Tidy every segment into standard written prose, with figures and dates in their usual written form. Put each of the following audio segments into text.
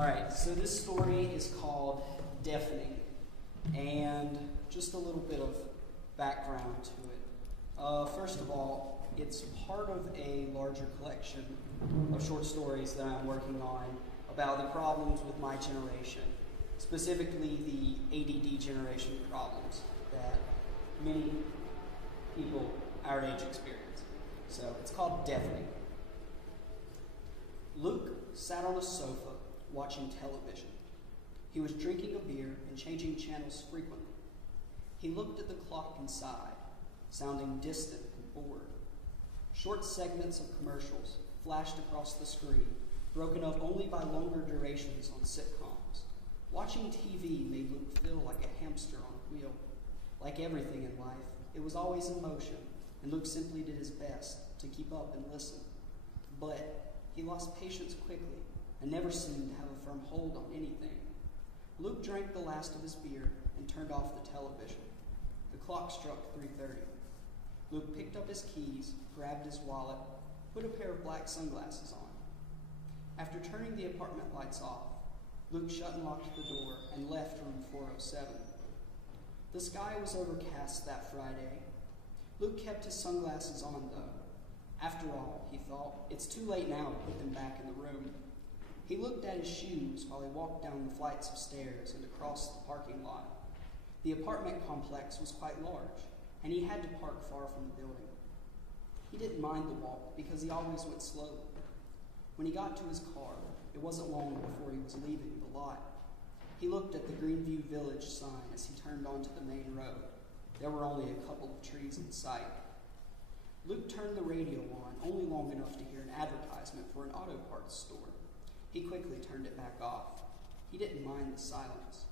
Alright, so this story is called Deafening, and just a little bit of background to it. First of all, it's part of a larger collection of short stories that I'm working on about the problems with my generation, specifically the ADD generation problems that many people our age experience. So it's called Deafening. Luke sat on a sofa watching television. He was drinking a beer and changing channels frequently. He looked at the clock inside, sounding distant and bored. Short segments of commercials flashed across the screen, broken up only by longer durations on sitcoms. Watching TV made Luke feel like a hamster on a wheel. Like everything in life, it was always in motion, and Luke simply did his best to keep up and listen. But he lost patience quickly and never seemed to have a firm hold on anything. Luke drank the last of his beer and turned off the television. The clock struck 3:30. Luke picked up his keys, grabbed his wallet, put a pair of black sunglasses on. After turning the apartment lights off, Luke shut and locked the door and left room 407. The sky was overcast that Friday. Luke kept his sunglasses on, though. After all, he thought, it's too late now to put them back in the room. He looked at his shoes while he walked down the flights of stairs and across the parking lot. The apartment complex was quite large, and he had to park far from the building. He didn't mind the walk because he always went slowly. When he got to his car, it wasn't long before he was leaving the lot. He looked at the Greenview Village sign as he turned onto the main road. There were only a couple of trees in sight. Luke turned the radio on only long enough to hear an advertisement for an auto parts store. He quickly turned it back off. He didn't mind the silence.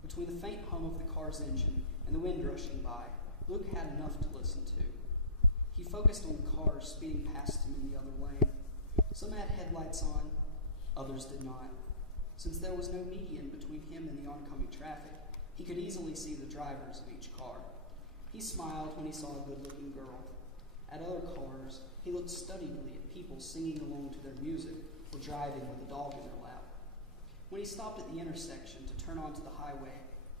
Between the faint hum of the car's engine and the wind rushing by, Luke had enough to listen to. He focused on the cars speeding past him in the other lane. Some had headlights on, others did not. Since there was no median between him and the oncoming traffic, he could easily see the drivers of each car. He smiled when he saw a good-looking girl. At other cars, he looked studiedly at people singing along to their music or driving with a dog in their lap. When he stopped at the intersection to turn onto the highway,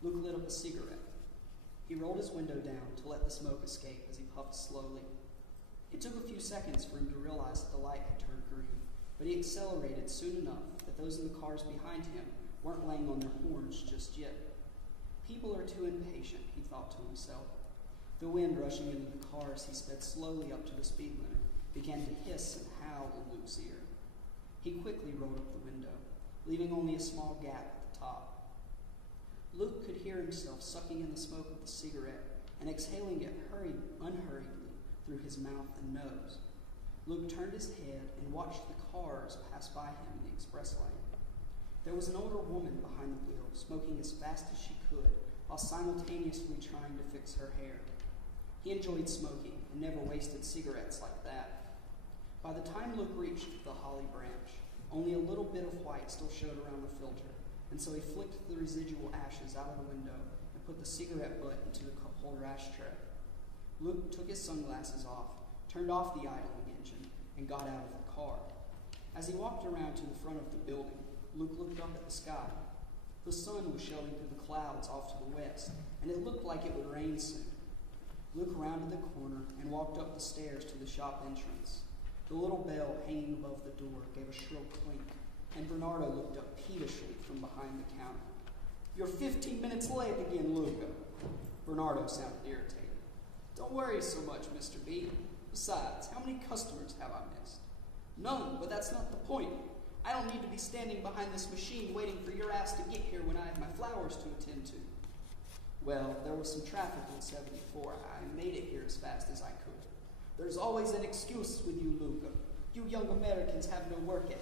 Luke lit up a cigarette. He rolled his window down to let the smoke escape as he puffed slowly. It took a few seconds for him to realize that the light had turned green, but he accelerated soon enough that those in the cars behind him weren't laying on their horns just yet. People are too impatient, he thought to himself. The wind rushing into the cars he sped slowly up to the speed limit began to hiss and howl in Luke's ear. He quickly rolled up the window, leaving only a small gap at the top. Luke could hear himself sucking in the smoke of the cigarette and exhaling it unhurriedly through his mouth and nose. Luke turned his head and watched the cars pass by him in the express lane. There was an older woman behind the wheel, smoking as fast as she could, while simultaneously trying to fix her hair. He enjoyed smoking and never wasted cigarettes like that. By the time Luke reached the holly branch, only a little bit of white still showed around the filter, and so he flicked the residual ashes out of the window and put the cigarette butt into the cup holder ashtray. Luke took his sunglasses off, turned off the idling engine, and got out of the car. As he walked around to the front of the building, Luke looked up at the sky. The sun was showing through the clouds off to the west, and it looked like it would rain soon. Luke rounded the corner and walked up the stairs to the shop entrance. The little bell hanging above the door gave a shrill clink, and Bernardo looked up peevishly from behind the counter. "You're 15 minutes late again, Luca." Bernardo sounded irritated. "Don't worry so much, Mr. B. Besides, how many customers have I missed?" "None, but that's not the point. I don't need to be standing behind this machine waiting for your ass to get here when I have my flowers to attend to." "Well, there was some traffic on 74. I made it here as fast as I could." "There's always an excuse with you, Luca. You young Americans have no work ethic.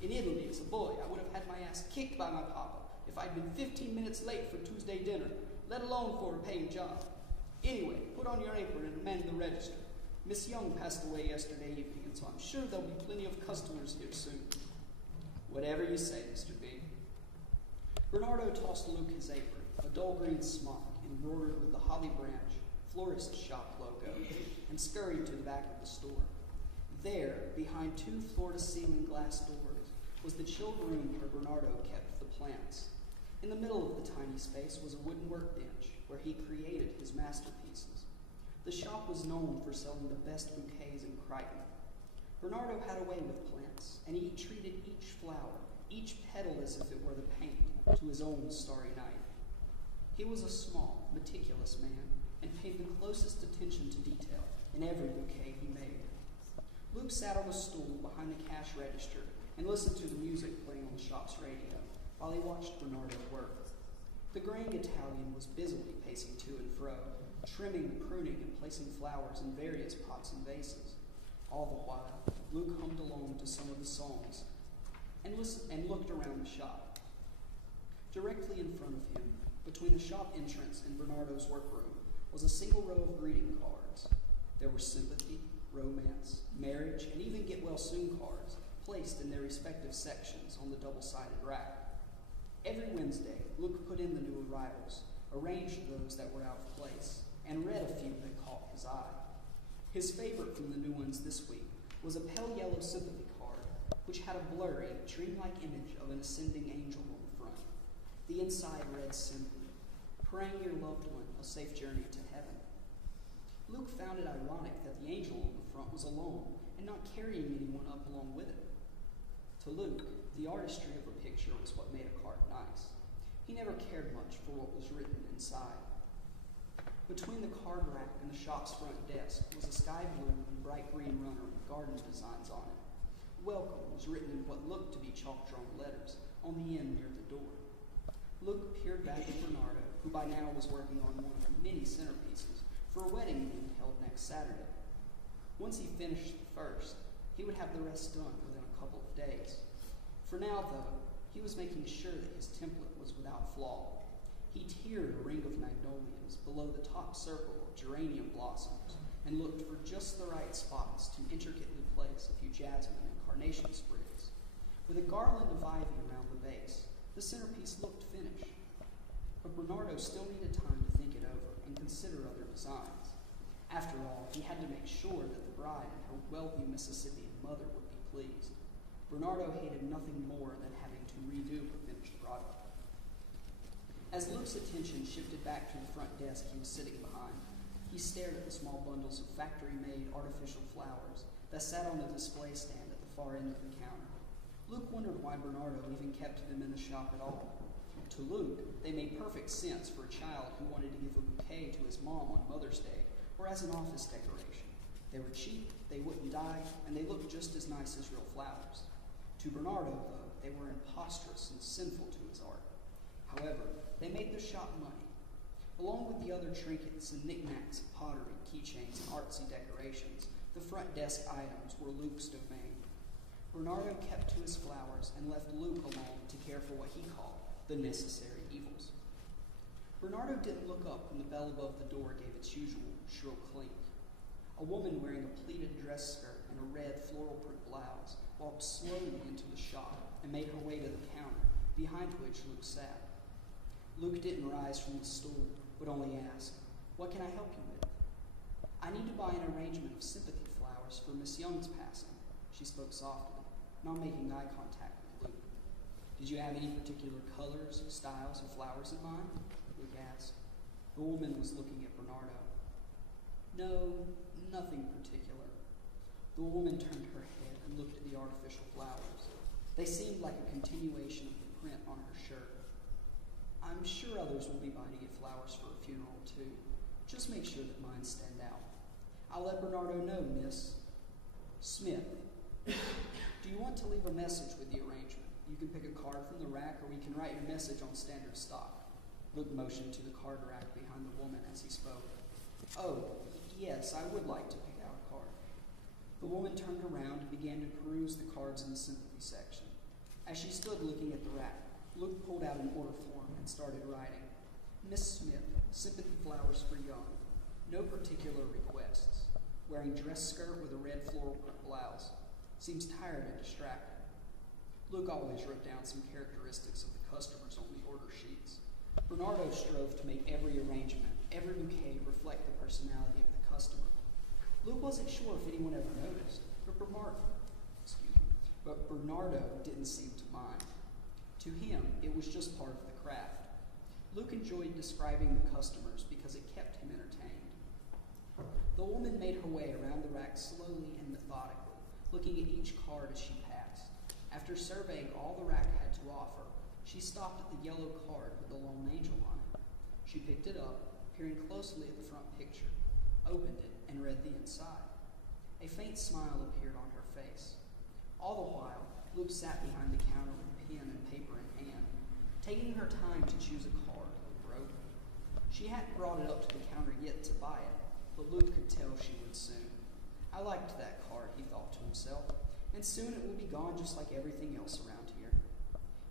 In Italy, as a boy, I would have had my ass kicked by my papa if I'd been 15 minutes late for Tuesday dinner, let alone for a paying job. Anyway, put on your apron and amend the register. Miss Young passed away yesterday evening, and so I'm sure there'll be plenty of customers here soon." "Whatever you say, Mr. B." Bernardo tossed Luke his apron, a dull green smock embroidered with the Holly Branch florist shop logo, and scurried to the back of the store. There, behind two floor-to-ceiling glass doors, was the chilled room where Bernardo kept the plants. In the middle of the tiny space was a wooden workbench where he created his masterpieces. The shop was known for selling the best bouquets in Crichton. Bernardo had a way with plants, and he treated each flower, each petal as if it were the paint to his own starry night. He was a small, meticulous man, and paid the closest attention to detail in every bouquet he made. Luke sat on a stool behind the cash register and listened to the music playing on the shop's radio while he watched Bernardo work. The graying Italian was busily pacing to and fro, trimming, pruning, and placing flowers in various pots and vases. All the while, Luke hummed along to some of the songs and looked around the shop. Directly in front of him, between the shop entrance and Bernardo's workroom, was a single row of greeting cards. There were sympathy, romance, marriage, and even get well soon cards placed in their respective sections on the double-sided rack. Every Wednesday, Luke put in the new arrivals, arranged those that were out of place, and read a few that caught his eye. His favorite from the new ones this week was a pale yellow sympathy card, which had a blurry, dreamlike image of an ascending angel on the front. The inside read simply, "Praying your loved one a safe journey to heaven." Luke found it ironic that the angel on the front was alone and not carrying anyone up along with it. To Luke, the artistry of a picture was what made a card nice. He never cared much for what was written inside. Between the card rack and the shop's front desk was a sky blue and bright green runner with garden designs on it. "Welcome" was written in what looked to be chalk-drawn letters on the end near the door. Luke peered back at Bernardo, who by now was working on one of the many centerpieces for a wedding being held next Saturday. Once he finished the first, he would have the rest done within a couple of days. For now, though, he was making sure that his template was without flaw. He tiered a ring of magnolias below the top circle of geranium blossoms and looked for just the right spots to intricately place a few jasmine and carnation sprigs. With a garland of ivy around the base, the centerpiece looked finished. But Bernardo still needed time to think it over and consider other designs. After all, he had to make sure that the bride and her wealthy Mississippian mother would be pleased. Bernardo hated nothing more than having to redo a finished product. As Luke's attention shifted back to the front desk he was sitting behind, he stared at the small bundles of factory-made artificial flowers that sat on a display stand at the far end of the counter. Luke wondered why Bernardo even kept them in the shop at all. To Luke, they made perfect sense for a child who wanted to give a bouquet to his mom on Mother's Day or as an office decoration. They were cheap, they wouldn't die, and they looked just as nice as real flowers. To Bernardo, though, they were imposterous and sinful to his art. However, they made the shop money. Along with the other trinkets and knickknacks of pottery, keychains, and artsy decorations, the front desk items were Luke's domain. Bernardo kept to his flowers and left Luke alone to care for what he called the necessary evils. Bernardo didn't look up when the bell above the door gave its usual shrill clink. A woman wearing a pleated dress skirt and a red floral print blouse walked slowly into the shop and made her way to the counter, behind which Luke sat. Luke didn't rise from the stool, but only asked, "What can I help you with?" "I need to buy an arrangement of sympathy flowers for Miss Young's passing." She spoke softly, not making eye contact with Luke. "Did you have any particular colors, styles, or flowers in mind?" Luke asked. The woman was looking at Bernardo. "No, nothing particular." The woman turned her head and looked at the artificial flowers. They seemed like a continuation of the print on her shirt. "I'm sure others will be by to get flowers for a funeral, too. Just make sure that mine stand out. I'll let Bernardo know, Miss Smith. Do you want to leave a message with the arrangement? You can pick a card from the rack, or we can write your message on standard stock." Luke motioned to the card rack behind the woman as he spoke. "Oh, yes, I would like to pick out a card." The woman turned around and began to peruse the cards in the sympathy section. As she stood looking at the rack, Luke pulled out an order form and started writing. "Miss Smith, sympathy flowers for Young. No particular requests. Wearing dress skirt with a red floral print blouse. Seems tired and distracted." Luke always wrote down some characteristics of the customers on the order sheets. Bernardo strove to make every arrangement, every bouquet reflect the personality of the customer. Luke wasn't sure if anyone ever noticed, but Bernardo didn't seem to mind. To him, it was just part of the craft. Luke enjoyed describing the customers because it kept him entertained. The woman made her way around the rack slowly and methodically, looking at each card as she passed. After surveying all the rack had to offer, she stopped at the yellow card with the lone angel on it. She picked it up, peering closely at the front picture, opened it, and read the inside. A faint smile appeared on her face. All the while, Luke sat behind the counter with pen and paper in hand, taking her time to choose a card. Luke wrote. She hadn't brought it up to the counter yet to buy it, but Luke could tell she would soon. I liked that card, he thought to himself, and soon it will be gone just like everything else around here.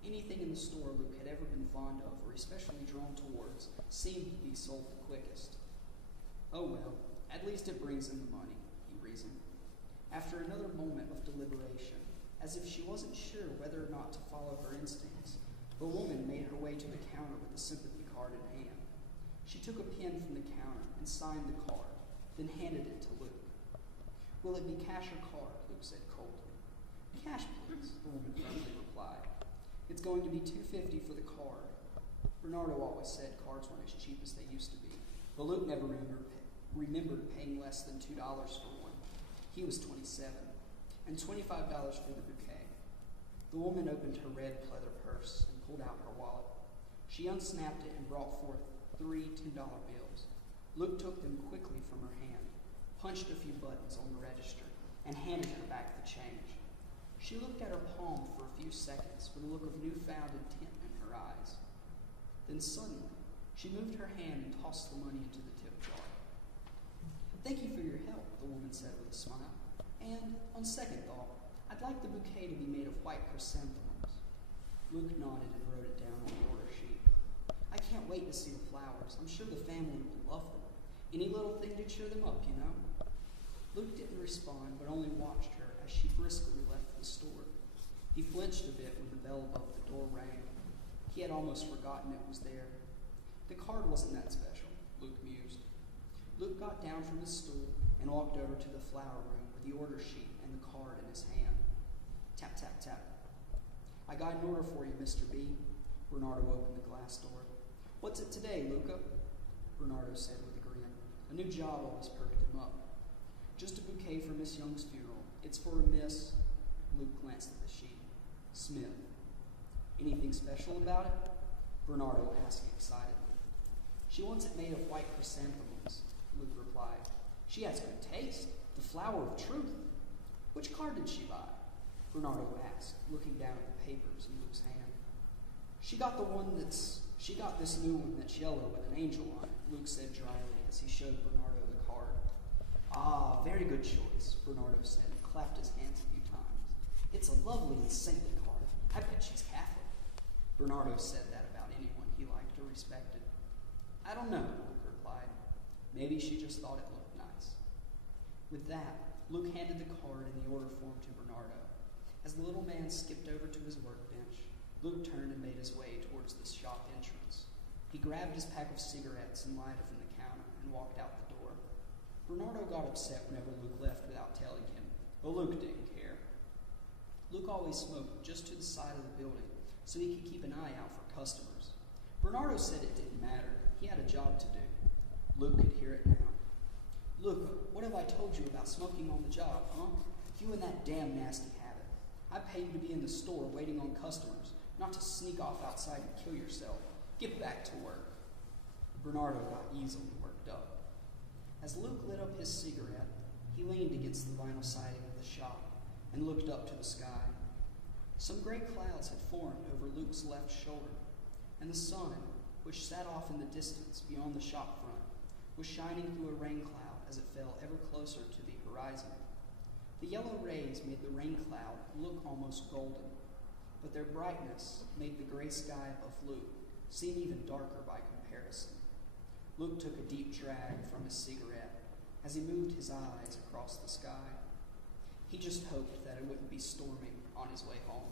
Anything in the store Luke had ever been fond of or especially drawn towards seemed to be sold the quickest. Oh well, at least it brings in the money, he reasoned. After another moment of deliberation, as if she wasn't sure whether or not to follow her instincts, the woman made her way to the counter with the sympathy card in hand. She took a pen from the counter and signed the card, then handed it to Luke. Will it be cash or card? Luke said coldly. Cash, please, the woman firmly replied. It's going to be $2.50 for the card. Bernardo always said cards weren't as cheap as they used to be, but Luke never remembered paying less than $2 for one. He was 27, and $25 for the bouquet. The woman opened her red pleather purse and pulled out her wallet. She unsnapped it and brought forth 3 $10 bills. Luke took them quickly from her hand, punched a few buttons on the register, and handed her back the change. She looked at her palm for a few seconds with a look of newfound intent in her eyes. Then suddenly, she moved her hand and tossed the money into the tip jar. Thank you for your help, the woman said with a smile. And, on second thought, I'd like the bouquet to be made of white chrysanthemums. Luke nodded and wrote it down on the order sheet. I can't wait to see the flowers. I'm sure the family will love them. Any little thing to cheer them up, you know. Luke didn't respond, but only watched her as she briskly left the store. He flinched a bit when the bell above the door rang. He had almost forgotten it was there. The card wasn't that special, Luke mused. Luke got down from his stool and walked over to the flower room with the order sheet and the card in his hand. Tap, tap, tap. I got an order for you, Mr. B. Bernardo opened the glass door. What's it today, Luca? Bernardo said with a grin. A new job always perked him up. Just a bouquet for Miss Young's funeral. It's for a Miss... Luke glanced at the sheet. Smith. Anything special about it? Bernardo asked excitedly. She wants it made of white chrysanthemums, Luke replied. She has good taste. The flower of truth. Which card did she buy? Bernardo asked, looking down at the papers in Luke's hand. She got this new one that's yellow with an angel on it, Luke said dryly as he showed Bernardo the card. Ah, very good choice, Bernardo said and clapped his hands a few times. It's a lovely and saintly card. I bet she's Catholic. Bernardo said that about anyone he liked or respected. I don't know, Luke replied. Maybe she just thought it looked nice. With that, Luke handed the card and the order form to Bernardo. As the little man skipped over to his workbench, Luke turned and made his way towards the shop entrance. He grabbed his pack of cigarettes and lighted from the counter and walked out the door. Bernardo got upset whenever Luke left without telling him, but Luke didn't care. Luke always smoked just to the side of the building so he could keep an eye out for customers. Bernardo said it didn't matter. He had a job to do. Luke could hear it now. Luca, what have I told you about smoking on the job, huh? You and that damn nasty habit. I pay you to be in the store waiting on customers, not to sneak off outside and kill yourself. Get back to work. Bernardo got easily worked up. As Luke lit up his cigarette, he leaned against the vinyl siding of the shop and looked up to the sky. Some gray clouds had formed over Luke's left shoulder, and the sun, which sat off in the distance beyond the shop front, was shining through a rain cloud as it fell ever closer to the horizon. The yellow rays made the rain cloud look almost golden, but their brightness made the gray sky above Luke seem even darker by comparison. Luke took a deep drag from his cigarette as he moved his eyes across the sky. He just hoped that it wouldn't be storming on his way home.